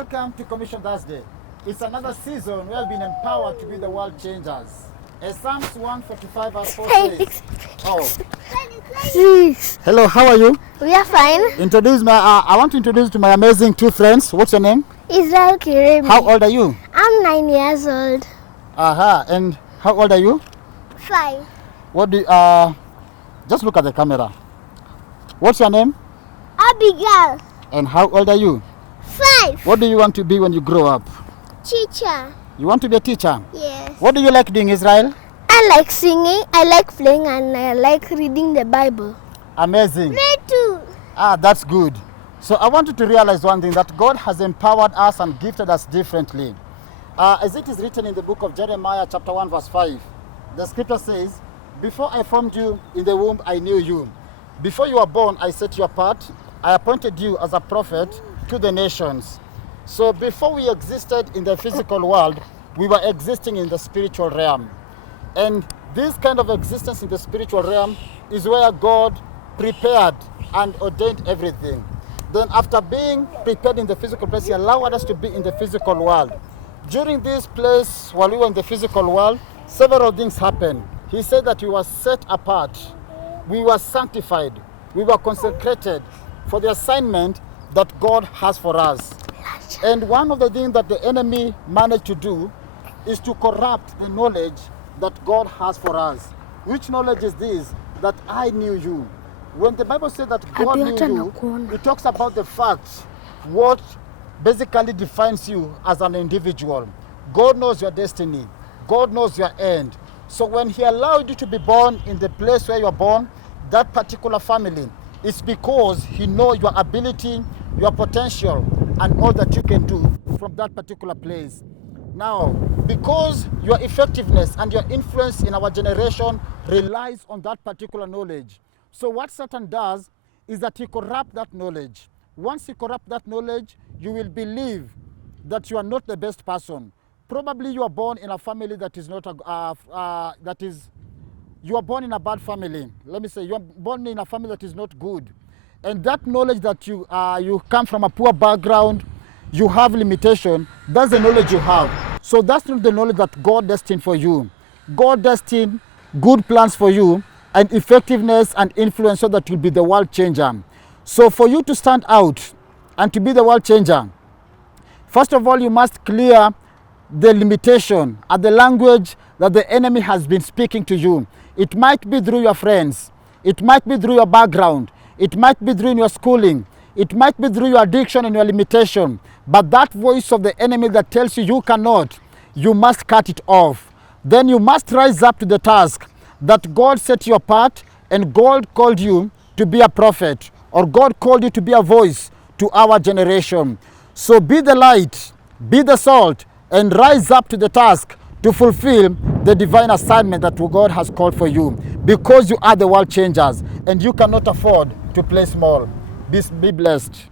Welcome to Commission Thursday. It's another season we have been empowered to be the world changers. As Psalms 145 verse 4 says, Hello, how are you? We are fine. I want to introduce you to my amazing two friends. What's your name? Israel Kiremi. How old are you? I'm 9 years old. And how old are you? 5. Just look at the camera. What's your name? Abigail. And how old are you? 5. What do you want to be when you grow up? Teacher. You want to be a teacher? Yes. What do you like doing, Israel? I like singing, I like playing, and I like reading the Bible. Amazing. Me too. That's good. So I want you to realize one thing, that God has empowered us and gifted us differently. As it is written in the book of Jeremiah chapter 1 verse 5, the scripture says, "Before I formed you in the womb, I knew you. Before you were born, I set you apart. I appointed you as a prophet to the nations." So before we existed in the physical world, we were existing in the spiritual realm. And this kind of existence in the spiritual realm is where God prepared and ordained everything. Then after being prepared in the physical place, He allowed us to be in the physical world. During this place, while we were in the physical world, several things happened. He said that we were set apart, we were sanctified, we were consecrated for the assignment that God has for us. And one of the things that the enemy managed to do is to corrupt the knowledge that God has for us. Which knowledge is this? That I knew you. When the Bible says that God knew you, it talks about the fact what basically defines you as an individual. God knows your destiny. God knows your end. So when He allowed you to be born in the place where you are born, that particular family, it's because He knows your ability, your potential, and all that you can do from that particular place. Now, because your effectiveness and your influence in our generation relies on that particular knowledge. So what Satan does is that he corrupts that knowledge. Once he corrupts that knowledge, you will believe that you are not the best person. Probably you are born in a family that is not you are born in a bad family. Let me say, you are born in a family that is not good. And that knowledge that you come from a poor background, you have limitation, that's the knowledge you have. So that's not the knowledge that God destined for you. God destined good plans for you and effectiveness and influence so that you'll be the world changer. So for you to stand out and to be the world changer, first of all, you must clear the limitation and the language that the enemy has been speaking to you. It might be through your friends. It might be through your background. It might be through your schooling. It might be through your addiction and your limitation. But that voice of the enemy that tells you you cannot, you must cut it off. Then you must rise up to the task that God set you apart, and God called you to be a prophet, or God called you to be a voice to our generation. So be the light, be the salt, and rise up to the task to fulfill the divine assignment that God has called for you, because you are the world changers and you cannot afford to play small. Be blessed.